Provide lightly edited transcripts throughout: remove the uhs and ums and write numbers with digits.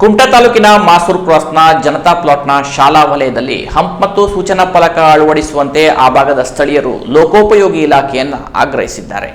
ಕುಮಟಾ ತಾಲೂಕಿನ ಮಾಸೂರು ಕ್ರಾಸ್ನ ಜನತಾ ಪ್ಲಾಟ್ನ ಶಾಲಾ ವಲಯದಲ್ಲಿ ಹಂಪ್ ಮತ್ತು ಸೂಚನಾ ಫಲಕ ಅಳವಡಿಸುವಂತೆ ಆ ಭಾಗದ ಸ್ಥಳೀಯರು ಲೋಕೋಪಯೋಗಿ ಇಲಾಖೆಯನ್ನು ಆಗ್ರಹಿಸಿದ್ದಾರೆ.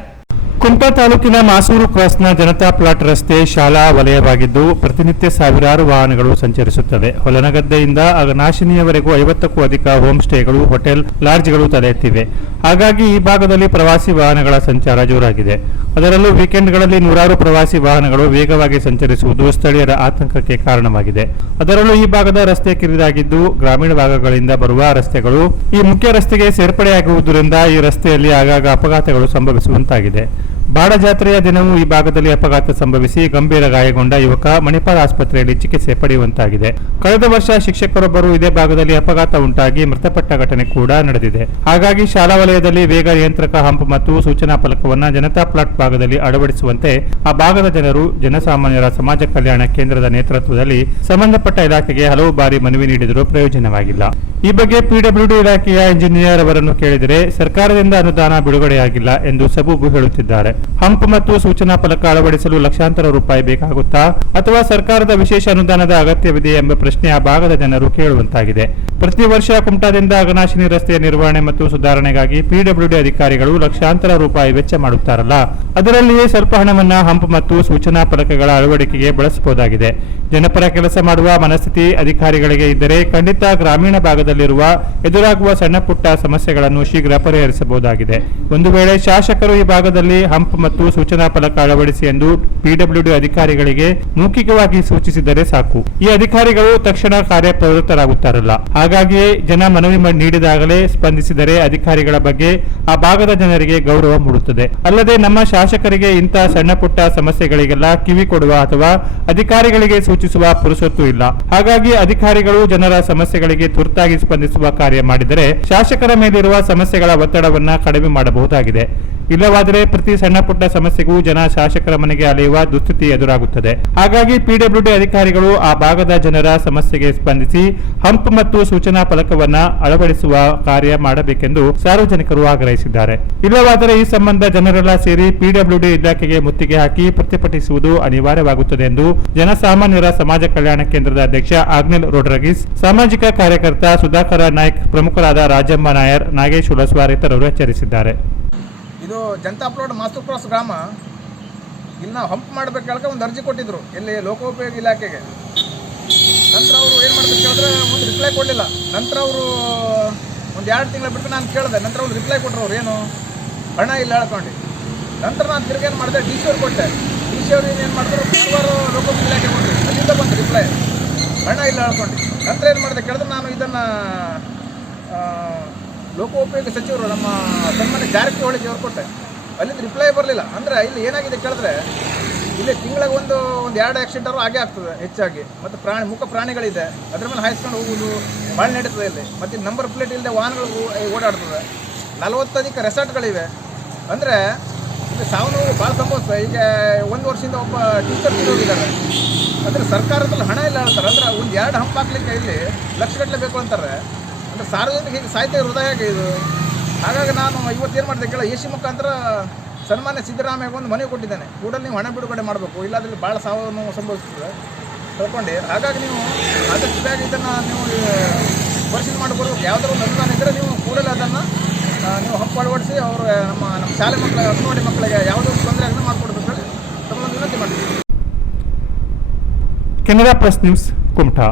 ಕುಮಟಾ ತಾಲೂಕಿನ ಮಾಸೂರು ಕ್ರಾಸ್ನ ಜನತಾ ಪ್ಲಾಟ್ ರಸ್ತೆ ಶಾಲಾ ವಲಯವಾಗಿದ್ದು ಪ್ರತಿನಿತ್ಯ ಸಾವಿರಾರು ವಾಹನಗಳು ಸಂಚರಿಸುತ್ತವೆ. ಹೊಲನಗದ್ದೆಯಿಂದ ಅಘನಾಶಿನಿಯವರೆಗೂ 50ಕ್ಕೂ ಅಧಿಕ ಹೋಮ್ ಸ್ಟೇಗಳು, ಹೋಟೆಲ್, ಲಾಡ್ಜ್ಗಳು ತಲೆ ಎತ್ತಿವೆ. ಹಾಗಾಗಿ ಈ ಭಾಗದಲ್ಲಿ ಪ್ರವಾಸಿ ವಾಹನಗಳ ಸಂಚಾರ ಜೋರಾಗಿದೆ. ಅದರಲ್ಲೂ ವೀಕೆಂಡ್ಗಳಲ್ಲಿ ನೂರಾರು ಪ್ರವಾಸಿ ವಾಹನಗಳು ವೇಗವಾಗಿ ಸಂಚರಿಸುವುದು ಸ್ಥಳೀಯರ ಆತಂಕಕ್ಕೆ ಕಾರಣವಾಗಿದೆ. ಅದರಲ್ಲೂ ಈ ಭಾಗದ ರಸ್ತೆ ಕಿರಿದಾಗಿದ್ದು ಗ್ರಾಮೀಣ ಭಾಗಗಳಿಂದ ಬರುವ ರಸ್ತೆಗಳು ಈ ಮುಖ್ಯ ರಸ್ತೆಗೆ ಸೇರ್ಪಡೆಯಾಗುವುದರಿಂದ ಈ ರಸ್ತೆಯಲ್ಲಿ ಆಗಾಗ ಅಪಘಾತಗಳು ಸಂಭವಿಸುವಂತಾಗಿದೆ. ಬಾಡ ಜಾತ್ರೆಯ ದಿನವೂ ಈ ಭಾಗದಲ್ಲಿ ಅಪಘಾತ ಸಂಭವಿಸಿ ಗಂಭೀರ ಗಾಯಗೊಂಡ ಯುವಕ ಮಣಿಪಾಲ್ ಆಸ್ಪತ್ರೆಯಲ್ಲಿ ಚಿಕಿತ್ಸೆ ಪಡೆಯುವಂತಾಗಿದೆ. ಕಳೆದ ವರ್ಷ ಶಿಕ್ಷಕರೊಬ್ಬರು ಇದೇ ಭಾಗದಲ್ಲಿ ಅಪಘಾತ ಉಂಟಾಗಿ ಮೃತಪಟ್ಟ ಘಟನೆ ಕೂಡ ನಡೆದಿದೆ. ಹಾಗಾಗಿ ಶಾಲಾ ವಲಯದಲ್ಲಿ ವೇಗ ನಿಯಂತ್ರಕ ಹಂಪ್ ಮತ್ತು ಸೂಚನಾ ಫಲಕವನ್ನು ಜನತಾ ಪ್ಲಾಟ್ ಭಾಗದಲ್ಲಿ ಅಳವಡಿಸುವಂತೆ ಆ ಭಾಗದ ಜನರು ಜನಸಾಮಾನ್ಯರ ಸಮಾಜ ಕಲ್ಯಾಣ ಕೇಂದ್ರದ ನೇತೃತ್ವದಲ್ಲಿ ಸಂಬಂಧಪಟ್ಟ ಇಲಾಖೆಗೆ ಹಲವು ಬಾರಿ ಮನವಿ ನೀಡಿದರೂ ಪ್ರಯೋಜನವಾಗಿಲ್ಲ. ಈ ಬಗ್ಗೆ ಪಿಡಬ್ಲ್ಯೂಡಿ ಇಲಾಖೆಯ ಇಂಜಿನಿಯರ್ ಅವರನ್ನು ಕೇಳಿದರೆ ಸರ್ಕಾರದಿಂದ ಅನುದಾನ ಬಿಡುಗಡೆಯಾಗಿಲ್ಲ ಎಂದು ಸಬೂಬು ಹೇಳುತ್ತಿದ್ದಾರೆ. ಹಂಪ್ ಮತ್ತು ಸೂಚನಾ ಫಲಕ ಅಳವಡಿಸಲು ಲಕ್ಷಾಂತರ ರೂಪಾಯಿ ಬೇಕಾಗುತ್ತಾ ಅಥವಾ ಸರ್ಕಾರದ ವಿಶೇಷ ಅನುದಾನದ ಅಗತ್ಯವಿದೆ ಎಂಬ ಪ್ರಶ್ನೆ ಆ ಭಾಗದ ಜನರು ಕೇಳುವಂತಾಗಿದೆ. ಪ್ರತಿ ವರ್ಷ ಕುಮಟಾದಿಂದ ಅಘನಾಶಿನಿ ರಸ್ತೆಯ ನಿರ್ವಹಣೆ ಮತ್ತು ಸುಧಾರಣೆಗಾಗಿ ಪಿಡಬ್ಲ್ಯೂಡಿ ಅಧಿಕಾರಿಗಳು ಲಕ್ಷಾಂತರ ರೂಪಾಯಿ ವೆಚ್ಚ ಮಾಡುತ್ತಾರಲ್ಲ, ಅದರಲ್ಲಿಯೇ ಸ್ವಲ್ಪ ಹಣವನ್ನ ಹಂಪ್ ಮತ್ತು ಸೂಚನಾ ಫಲಕಗಳ ಅಳವಡಿಕೆಗೆ ಬಳಸಬಹುದಾಗಿದೆ. ಜನಪರ ಕೆಲಸ ಮಾಡುವ ಮನಸ್ಥಿತಿ ಅಧಿಕಾರಿಗಳಿಗೆ ಇದ್ದರೆ ಖಂಡಿತ ಗ್ರಾಮೀಣ ಭಾಗದಲ್ಲಿರುವ ಎದುರಾಗುವ ಸಣ್ಣ ಪುಟ್ಟ ಸಮಸ್ಯೆಗಳನ್ನು ಶೀಘ್ರ ಪರಿಹರಿಸಬಹುದಾಗಿದೆ. ಒಂದು ವೇಳೆ ಶಾಸಕರು ಈ ಭಾಗದಲ್ಲಿ ಹಂಪ್ ಮತ್ತು ಸೂಚನಾ ಫಲಕ ಅಳವಡಿಸಿ ಎಂದು ಪಿಡಬ್ಲ್ಯೂಡಿ ಅಧಿಕಾರಿಗಳಿಗೆ ಮೌಖಿಕವಾಗಿ ಸೂಚಿಸಿದರೆ ಸಾಕು. ಈ ಅಧಿಕಾರಿಗಳು ತಕ್ಷಣ ಕಾರ್ಯಪ್ರವೃತ್ತರಾಗುತ್ತಾರಲ್ಲ. ಹಾಗಾಗಿಯೇ ಜನ ಮನವಿ ನೀಡಿದಾಗಲೇ ಸ್ಪಂದಿಸಿದರೆ ಅಧಿಕಾರಿಗಳ ಬಗ್ಗೆ ಆ ಭಾಗದ ಜನರಿಗೆ ಗೌರವ ಮೂಡುತ್ತದೆ. ಅಲ್ಲದೆ ನಮ್ಮ ಶಾಸಕರಿಗೆ ಇಂಥ ಸಣ್ಣ ಪುಟ್ಟ ಸಮಸ್ಯೆಗಳಿಗೆಲ್ಲ ಕಿವಿ ಕೊಡುವ ಅಥವಾ ಅಧಿಕಾರಿಗಳಿಗೆ ಸೂಚಿಸುವ ಪುರುಸೊತ್ತು ಇಲ್ಲ. ಹಾಗಾಗಿ ಅಧಿಕಾರಿಗಳು ಜನರ ಸಮಸ್ಯೆಗಳಿಗೆ ತುರ್ತಾಗಿ ಸ್ಪಂದಿಸುವ ಕಾರ್ಯ ಮಾಡಿದರೆ ಶಾಸಕರ ಮೇಲಿರುವ ಸಮಸ್ಯೆಗಳ ಒತ್ತಡವನ್ನ ಕಡಿಮೆ ಮಾಡಬಹುದಾಗಿದೆ. ಇಲ್ಲವಾದರೆ ಪ್ರತಿ ಸಣ್ಣ ಪುಟ್ಟ ಸಮಸ್ಯೆಗೂ ಜನ ಶಾಸಕರ ಮನೆಗೆ ಅಲೆಯುವ ದುಸ್ಥಿತಿ ಎದುರಾಗುತ್ತದೆ. ಹಾಗಾಗಿ ಪಿಡಬ್ಲ್ಯೂಡಿ ಅಧಿಕಾರಿಗಳು ಆ ಭಾಗದ ಜನರ ಸಮಸ್ಯೆಗೆ ಸ್ಪಂದಿಸಿ ಹಂಪ್ ಮತ್ತು ಸೂಚನಾ ಫಲಕವನ್ನ ಅಳವಡಿಸುವ ಕಾರ್ಯ ಮಾಡಬೇಕೆಂದು ಸಾರ್ವಜನಿಕರು ಆಗ್ರಹಿಸಿದ್ದಾರೆ. ಇಲ್ಲವಾದರೆ ಈ ಸಂಬಂಧ ಜನರೆಲ್ಲ ಸೇರಿ ಪಿಡಬ್ಲ್ಯೂಡಿ ಇಲಾಖೆಗೆ ಮುತ್ತಿಗೆ ಹಾಕಿ ಪ್ರತಿಭಟಿಸುವುದು ಅನಿವಾರ್ಯವಾಗುತ್ತದೆ ಎಂದು ಜನಸಾಮಾನ್ಯರ ಸಮಾಜ ಕಲ್ಯಾಣ ಕೇಂದ್ರದ ಅಧ್ಯಕ್ಷ ಆಗ್ನೆಲ್ ರೋಡ್ರಗಿಸ್, ಸಾಮಾಜಿಕ ಕಾರ್ಯಕರ್ತ ಸುಧಾಕರ ನಾಯ್ಕ್, ಪ್ರಮುಖರಾದ ರಾಜಮ್ಮ ನಾಯರ್, ನಾಗೇಶ್ ಉಲಸ್ವಾರ್ ಇತರರು ಎಚ್ಚರಿಸಿದ್ದಾರೆ. ಇದು ಜನತಾ ಪ್ಲಾಟ್ ಮಾಸ್ಟರ್ ಕ್ರಾಸ್ ಗ್ರಾಮ. ಇಲ್ಲಿ ನಾವು ಹಂಪ್ ಮಾಡಬೇಕು ಹೇಳಕ ಒಂದು ಅರ್ಜಿ ಕೊಟ್ಟಿದ್ರು ಇಲ್ಲಿ ಲೋಕೋಪಯೋಗಿ ಇಲಾಖೆಗೆ. ನಂತರ ಅವರು ಏನು ಮಾಡ್ಬೇಕು ಕೇಳಿದ್ರೆ ಒಂದು ರಿಪ್ಲೈ ಕೊಡಲಿಲ್ಲ. ನಂತರ ಅವರು ಒಂದು 2 ತಿಂಗಳ ಬಿಟ್ಟು ನಾನು ಕೇಳಿದೆ. ನಂತರ ಅವ್ರು ರಿಪ್ಲೈ ಕೊಟ್ಟರು, ಅವ್ರು ಏನು ಹಣ ಇಲ್ಲ ಹೇಳ್ಕೊಂಡು. ನಂತರ ನಾನು ತಿರ್ಗೇನು ಮಾಡಿದೆ, ಡಿ ಸಿ ಅವ್ರು ಕೊಟ್ಟೆ. ಡಿ ಸಿ ಅವ್ರು ಏನು ಮಾಡಿದ್ರು, ಕಾರವಾರ ಲೋಕೋಪಯೋಗಿ ಇಲಾಖೆ ಕೊಟ್ಟರು. ಅಲ್ಲಿಂದ ಬಂದು ರಿಪ್ಲೈ ಹಣ ಇಲ್ಲ ಹೇಳ್ಕೊಂಡು. ನಂತರ ಏನು ಮಾಡಿದೆ ಕೇಳಿದ್ರೆ ನಾನು ಇದನ್ನು ಲೋಕೋಪಯೋಗಿ ಸಚಿವರು ನಮ್ಮ ಸನ್ಮಾನ್ಯ ಜಾರಕಿಹೊಳಿಗೆ ಅವ್ರು ಕೊಟ್ಟೆ. ಅಲ್ಲಿಂದ ರಿಪ್ಲೈ ಬರಲಿಲ್ಲ. ಅಂದರೆ ಇಲ್ಲಿ ಏನಾಗಿದೆ ಕೇಳಿದ್ರೆ ಇಲ್ಲಿ ತಿಂಗಳಿಗೆ ಒಂದು 2 ಆಕ್ಸಿಡೆಂಟರು ಆಗೇ ಆಗ್ತದೆ ಹೆಚ್ಚಾಗಿ. ಮತ್ತು ಮೂಕ ಪ್ರಾಣಿಗಳಿದೆ, ಅದ್ರ ಮೇಲೆ ಹಾಯಿಸ್ಕೊಂಡು ಹೋಗುವುದು ಭಾಳ ನಡೀತದೆ ಇಲ್ಲಿ. ಮತ್ತು ನಂಬರ್ ಪ್ಲೇಟ್ ಇಲ್ಲದೆ ವಾಹನಗಳು ಓಡಾಡ್ತದೆ. 40 ಅಧಿಕ ರೆಸಾರ್ಟ್ಗಳಿವೆ. ಅಂದರೆ ಇಲ್ಲಿ ಸಾವು ನೋವು ಭಾಳ ಸಂಭವಿಸ್ತದೆ. ಈಗ 1 ವರ್ಷದಿಂದ ಒಬ್ಬ ಟೀಚರ್ ಹೋಗಿದ್ದಾರೆ. ಅಂದರೆ ಸರ್ಕಾರದಲ್ಲಿ ಹಣ ಇಲ್ಲ ಹೇಳ್ತಾರೆ. ಅಂದರೆ ಒಂದು 2 ಹಂಪ್ ಹಾಕ್ಲಿಕ್ಕೆ ಇಲ್ಲಿ ಲಕ್ಷಗಟ್ಟಲೆ ಬೇಕು ಅಂತಾರೆ. ಅಂದರೆ ಸಾರ್ವಜನಿಕ ಹೀಗೆ ಸಾಹಿತ್ಯ ಹೃದಯ ಇದು. ಹಾಗಾಗಿ ನಾನು ಇವತ್ತೇನು ಮಾಡಿದೆ ಕೇಳ, ಎ ಸಿ ಮುಖಾಂತರ ಸನ್ಮಾನ್ಯ ಸಿದ್ದರಾಮಯ್ಯ ಒಂದು ಮನವಿ ಕೊಟ್ಟಿದ್ದೇನೆ. ಕೂಡಲೇ ನೀವು ಹಣ ಬಿಡುಗಡೆ ಮಾಡಬೇಕು, ಇಲ್ಲಾಂದರೆ ಭಾಳ ಸಾವನ್ನು ಸಂಭವಿಸ್ತದೆ ತಿಳ್ಕೊಂಡು. ಹಾಗಾಗಿ ನೀವು ಆದಷ್ಟು ಬೇಗ ಇದನ್ನು ನೀವು ಪರಿಶೀಲನೆ ಮಾಡಿಕೊಡ್ಬೇಕು. ಯಾವುದಾದ್ರು ಒಂದು ಅನುದಾನ ಇದ್ದರೆ ನೀವು ಕೂಡಲೇ ಅದನ್ನು ನೀವು ಹಂಪ್ ಅಳವಡಿಸಿ ಅವರು ನಮ್ಮ ಶಾಲೆ ಮಕ್ಕಳಿಗೆ, ಅಂಗನವಾಡಿ ಮಕ್ಕಳಿಗೆ ಯಾವುದೋ ತೊಂದರೆ ಆಗದೆ ಮಾಡಿಕೊಡ್ಬೇಕು ಹೇಳಿ ತಮ್ಮನ್ನು ವಿನಂತಿ ಮಾಡ್ತೀವಿ. Canara press news, Kumta.